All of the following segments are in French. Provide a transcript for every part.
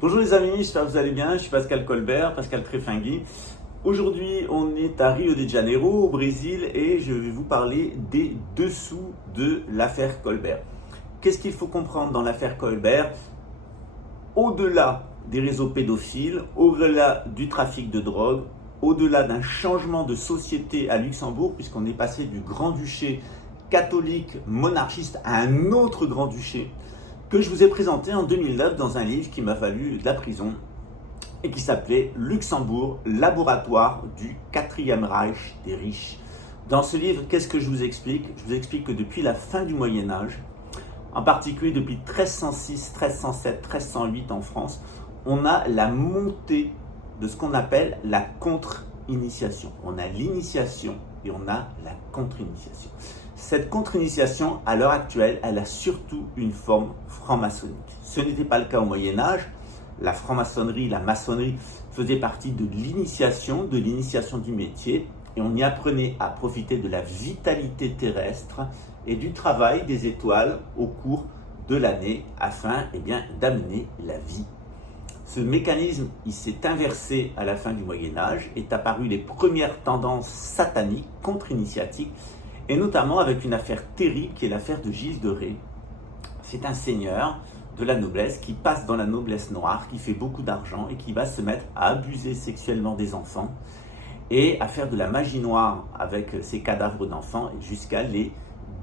Bonjour les amis, j'espère que vous allez bien. Je suis Pascal Colbert, Pascal Trefingui. Aujourd'hui, on est à Rio de Janeiro, au Brésil, et je vais vous parler des dessous de l'affaire Colbert. Qu'est-ce qu'il faut comprendre dans l'affaire Colbert? Au-delà des réseaux pédophiles, au-delà du trafic de drogue, au-delà d'un changement de société à Luxembourg, puisqu'on est passé du grand-duché catholique monarchiste à un autre grand-duché, que je vous ai présenté en 2009 dans un livre qui m'a valu de la prison et qui s'appelait Luxembourg, laboratoire du 4e Reich des riches. Dans ce livre, qu'est-ce que je vous explique? Je vous explique que depuis la fin du Moyen-Âge, en particulier depuis 1306, 1307, 1308 en France, on a la montée de ce qu'on appelle la contre-initiation. On a l'initiation et on a la contre-initiation. Cette contre-initiation, à l'heure actuelle, elle a surtout une forme franc-maçonnique. Ce n'était pas le cas au Moyen-Âge. La franc-maçonnerie, la maçonnerie faisait partie de l'initiation du métier et on y apprenait à profiter de la vitalité terrestre et du travail des étoiles au cours de l'année afin d'amener la vie. Ce mécanisme, il s'est inversé à la fin du Moyen-Âge, est apparu les premières tendances sataniques, contre-initiatiques, et notamment avec une affaire terrible qui est l'affaire de Gilles de Rais. C'est un seigneur de la noblesse qui passe dans la noblesse noire, qui fait beaucoup d'argent et qui va se mettre à abuser sexuellement des enfants et à faire de la magie noire avec ses cadavres d'enfants jusqu'à les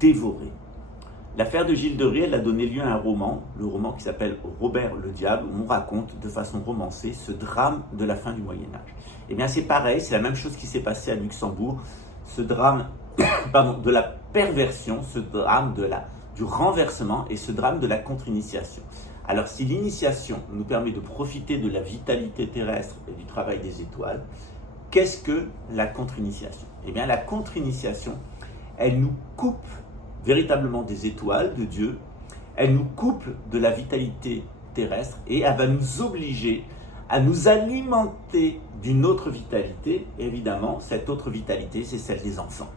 dévorer. L'affaire de Gilles de Rais, elle a donné lieu à un roman, le roman qui s'appelle Robert le Diable, où on raconte de façon romancée ce drame de la fin du Moyen-Âge. Eh bien c'est pareil, c'est la même chose qui s'est passé à Luxembourg, ce drame de la perversion, ce drame du renversement et ce drame de la contre-initiation. Alors si l'initiation nous permet de profiter de la vitalité terrestre et du travail des étoiles, qu'est-ce que la contre-initiation? Eh bien la contre-initiation, elle nous coupe véritablement des étoiles de Dieu, elle nous coupe de la vitalité terrestre et elle va nous obliger à nous alimenter d'une autre vitalité. Et évidemment, cette autre vitalité, c'est celle des enfants.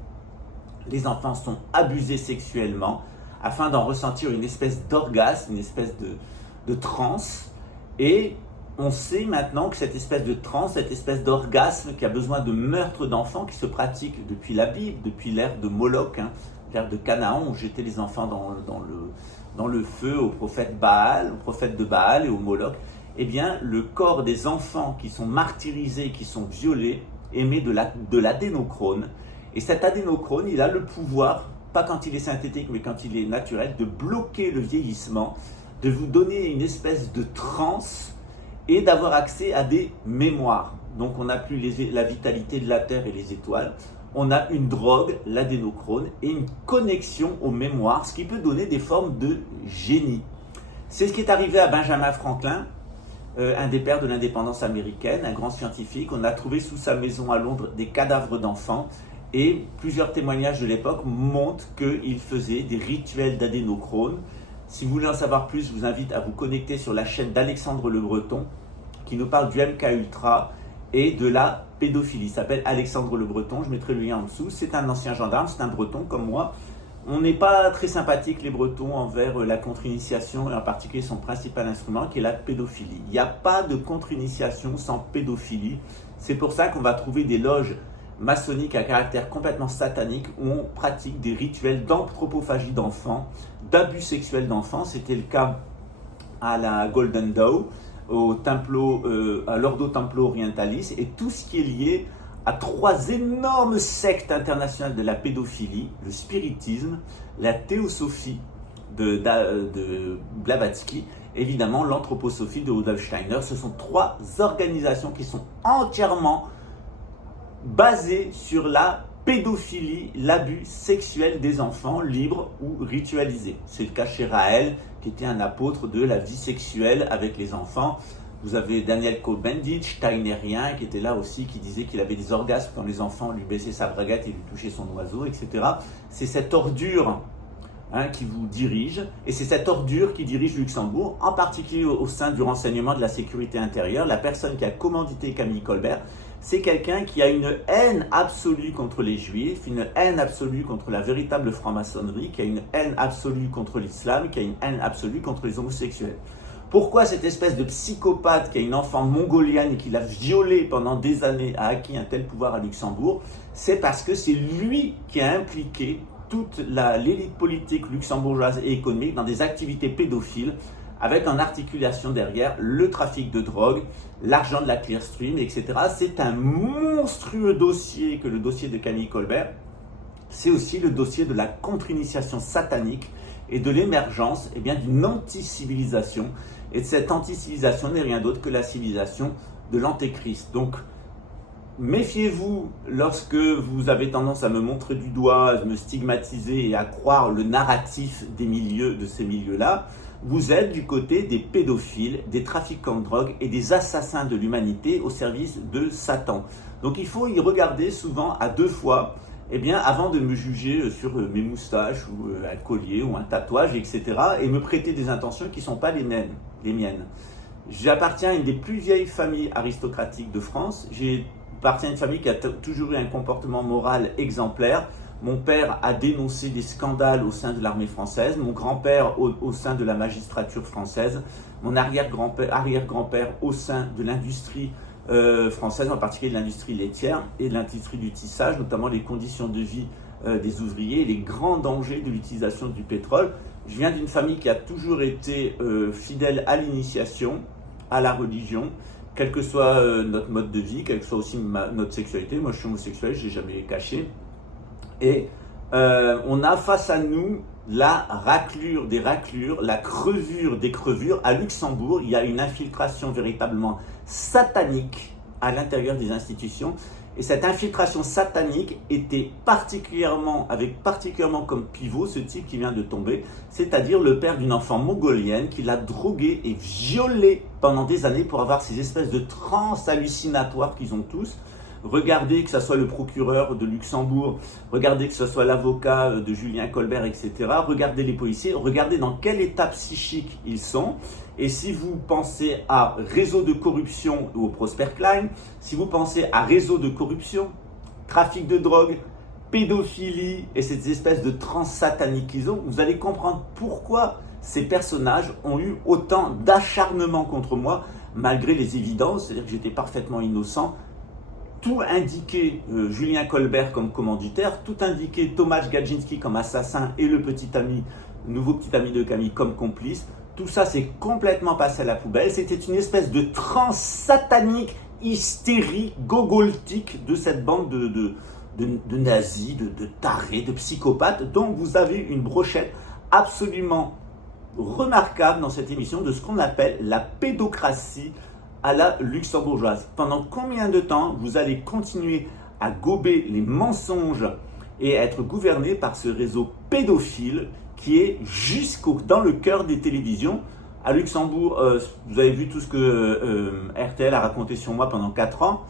Les enfants sont abusés sexuellement afin d'en ressentir une espèce d'orgasme, une espèce de transe. Et on sait maintenant que cette espèce de transe, cette espèce d'orgasme qui a besoin de meurtre d'enfants, qui se pratique depuis la Bible, depuis l'ère de Moloch, l'ère de Canaan, où jetaient les enfants dans le feu au prophète de Baal et au Moloch, eh bien le corps des enfants qui sont martyrisés, qui sont violés, émet de l'adénochrone. Et cet adénochrone, il a le pouvoir, pas quand il est synthétique, mais quand il est naturel, de bloquer le vieillissement, de vous donner une espèce de transe et d'avoir accès à des mémoires. Donc on n'a plus la vitalité de la Terre et les étoiles, on a une drogue, l'adénochrone, et une connexion aux mémoires, ce qui peut donner des formes de génie. C'est ce qui est arrivé à Benjamin Franklin, un des pères de l'indépendance américaine, un grand scientifique. On a trouvé sous sa maison à Londres des cadavres d'enfants et plusieurs témoignages de l'époque montrent qu'il faisait des rituels d'adénochrone. Si vous voulez en savoir plus, je vous invite à vous connecter sur la chaîne d'Alexandre Le Breton qui nous parle du MK Ultra et de la pédophilie. Il s'appelle Alexandre Le Breton, je mettrai le lien en dessous. C'est un ancien gendarme, c'est un breton comme moi. On n'est pas très sympathique les Bretons envers la contre-initiation et en particulier son principal instrument qui est la pédophilie. Il n'y a pas de contre-initiation sans pédophilie. C'est pour ça qu'on va trouver des loges maçonniques à caractère complètement satanique où on pratique des rituels d'anthropophagie d'enfants, d'abus sexuels d'enfants. C'était le cas à la Golden Dawn, à l'Ordo Templo Orientalis et tout ce qui est lié à 3 énormes sectes internationales de la pédophilie, le spiritisme, la théosophie de Blavatsky, évidemment l'anthroposophie de Rudolf Steiner. Ce sont 3 organisations qui sont entièrement basées sur la pédophilie, l'abus sexuel des enfants libres ou ritualisés. C'est le cas chez Raël, qui était un apôtre de la vie sexuelle avec les enfants. Vous avez Daniel Cohn-Bendit, steinerien, qui était là aussi, qui disait qu'il avait des orgasmes quand les enfants lui baissaient sa braguette et lui touchaient son oiseau, etc. C'est cette ordure qui vous dirige, et c'est cette ordure qui dirige Luxembourg, en particulier au sein du renseignement de la sécurité intérieure. La personne qui a commandité Camille Colbert, c'est quelqu'un qui a une haine absolue contre les Juifs, une haine absolue contre la véritable franc-maçonnerie, qui a une haine absolue contre l'islam, qui a une haine absolue contre les homosexuels. Pourquoi cette espèce de psychopathe qui a une enfant mongolienne et qui l'a violée pendant des années a acquis un tel pouvoir à Luxembourg? C'est parce que c'est lui qui a impliqué toute l'élite politique luxembourgeoise et économique dans des activités pédophiles, avec en articulation derrière le trafic de drogue, l'argent de la Clearstream, etc. C'est un monstrueux dossier que le dossier de Camille Colbert. C'est aussi le dossier de la contre-initiation satanique et de l'émergence d'une anti-civilisation. Et cette anti-civilisation n'est rien d'autre que la civilisation de l'Antéchrist. Donc, méfiez-vous lorsque vous avez tendance à me montrer du doigt, à me stigmatiser et à croire le narratif de ces milieux-là. Vous êtes du côté des pédophiles, des trafiquants de drogue et des assassins de l'humanité au service de Satan. Donc il faut y regarder souvent à deux fois, avant de me juger sur mes moustaches ou un collier ou un tatouage, etc. et me prêter des intentions qui ne sont pas les miennes. J'appartiens à une des plus vieilles familles aristocratiques de France. J'appartiens à une famille qui a toujours eu un comportement moral exemplaire. Mon père a dénoncé des scandales au sein de l'armée française, mon grand-père au sein de la magistrature française, mon arrière-grand-père au sein de l'industrie française, en particulier de l'industrie laitière et de l'industrie du tissage, notamment les conditions de vie des ouvriers et les grands dangers de l'utilisation du pétrole. Je viens d'une famille qui a toujours été fidèle à l'initiation, à la religion, quel que soit notre mode de vie, quelle que soit aussi notre sexualité. Moi, je suis homosexuel, je n'ai jamais caché. Et on a face à nous la raclure des raclures, la crevure des crevures. À Luxembourg, il y a une infiltration véritablement satanique à l'intérieur des institutions. Et cette infiltration satanique était avec particulièrement comme pivot ce type qui vient de tomber, c'est-à-dire le père d'une enfant mongolienne qui l'a droguée et violée pendant des années pour avoir ces espèces de transes hallucinatoires qu'ils ont tous. Regardez que ce soit le procureur de Luxembourg, regardez que ce soit l'avocat de Julien Colbert, etc. Regardez les policiers, regardez dans quel état psychique ils sont. Et si vous pensez à réseau de corruption ou au Prosper Klein, si vous pensez à réseau de corruption, trafic de drogue, pédophilie et ces espèces de trans sataniques qu'ils ont, vous allez comprendre pourquoi ces personnages ont eu autant d'acharnement contre moi, malgré les évidences, c'est-à-dire que j'étais parfaitement innocent. Tout indiquait Julien Colbert comme commanditaire, tout indiquait Tomasz Gadzinski comme assassin et le nouveau petit ami de Camille comme complice. Tout ça s'est complètement passé à la poubelle. C'était une espèce de transe satanique, hystérique, gogoltique de cette bande de nazis, de tarés, de psychopathes. Donc vous avez une brochette absolument remarquable dans cette émission de ce qu'on appelle la pédocratie à la luxembourgeoise. Pendant combien de temps vous allez continuer à gober les mensonges et être gouverné par ce réseau pédophile qui est dans le cœur des télévisions? À Luxembourg, vous avez vu tout ce que RTL a raconté sur moi pendant 4 ans.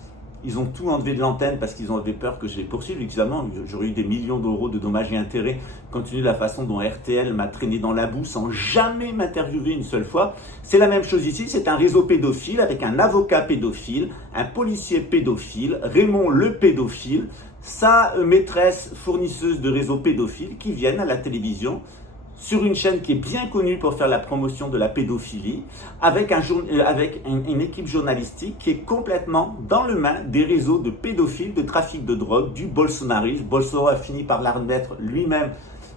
Ils ont tout enlevé de l'antenne parce qu'ils avaient peur que je les poursuive. Évidemment, j'aurais eu des millions d'euros de dommages et intérêts compte tenu de la façon dont RTL m'a traîné dans la boue sans jamais m'interviewer une seule fois. C'est la même chose ici, c'est un réseau pédophile avec un avocat pédophile, un policier pédophile, Raymond le pédophile, sa maîtresse fournisseuse de réseaux pédophiles qui viennent à la télévision sur une chaîne qui est bien connue pour faire la promotion de la pédophilie, avec une équipe journalistique qui est complètement dans le main des réseaux de pédophiles, de trafic de drogue, du bolsonarisme. Bolsonaro a fini par l'admettre lui-même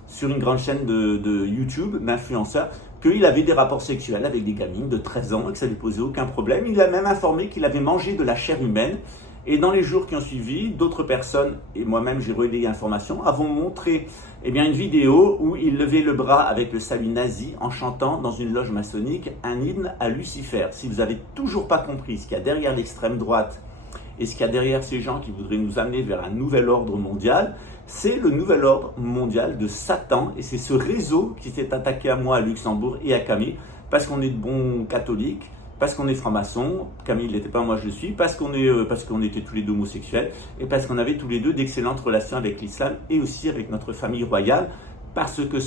sur une grande chaîne de YouTube, d'influenceurs, qu'il avait des rapports sexuels avec des gamines de 13 ans et que ça ne lui posait aucun problème. Il a même informé qu'il avait mangé de la chair humaine. Et dans les jours qui ont suivi, d'autres personnes, et moi-même j'ai relayé l'information, avons montré une vidéo où il levait le bras avec le salut nazi en chantant dans une loge maçonnique un hymne à Lucifer. Si vous n'avez toujours pas compris ce qu'il y a derrière l'extrême droite et ce qu'il y a derrière ces gens qui voudraient nous amener vers un nouvel ordre mondial, c'est le nouvel ordre mondial de Satan et c'est ce réseau qui s'est attaqué à moi à Luxembourg et à Camille parce qu'on est de bons catholiques, parce qu'on est franc-maçon, Camille ne l'était pas, moi je le suis, parce qu'on était tous les deux homosexuels, et parce qu'on avait tous les deux d'excellentes relations avec l'islam et aussi avec notre famille royale, parce que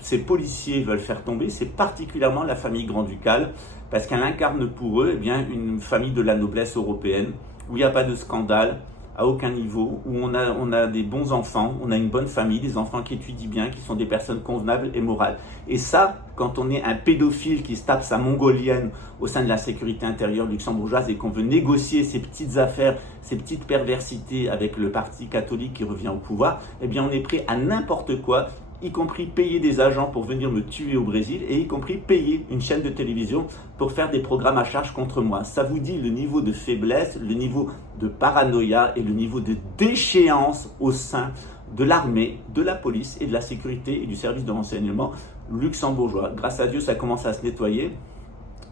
ces policiers veulent faire tomber, c'est particulièrement la famille grand-ducale, parce qu'elle incarne pour eux une famille de la noblesse européenne, où il n'y a pas de scandale, à aucun niveau, où on a des bons enfants, on a une bonne famille, des enfants qui étudient bien, qui sont des personnes convenables et morales. Et ça, quand on est un pédophile qui se tape sa mongolienne au sein de la sécurité intérieure luxembourgeoise et qu'on veut négocier ces petites affaires, ces petites perversités avec le parti catholique qui revient au pouvoir, eh bien on est prêt à n'importe quoi, y compris payer des agents pour venir me tuer au Brésil et y compris payer une chaîne de télévision pour faire des programmes à charge contre moi. Ça vous dit le niveau de faiblesse, le niveau de paranoïa et le niveau de déchéance au sein de l'armée, de la police et de la sécurité et du service de renseignement luxembourgeois. Grâce à Dieu, ça commence à se nettoyer.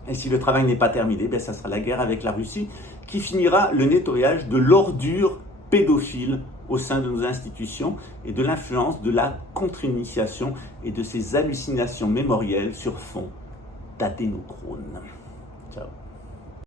Et si le travail n'est pas terminé, ça sera la guerre avec la Russie qui finira le nettoyage de l'ordure pédophile au sein de nos institutions et de l'influence de la contre-initiation et de ces hallucinations mémorielles sur fond d'adénochrone.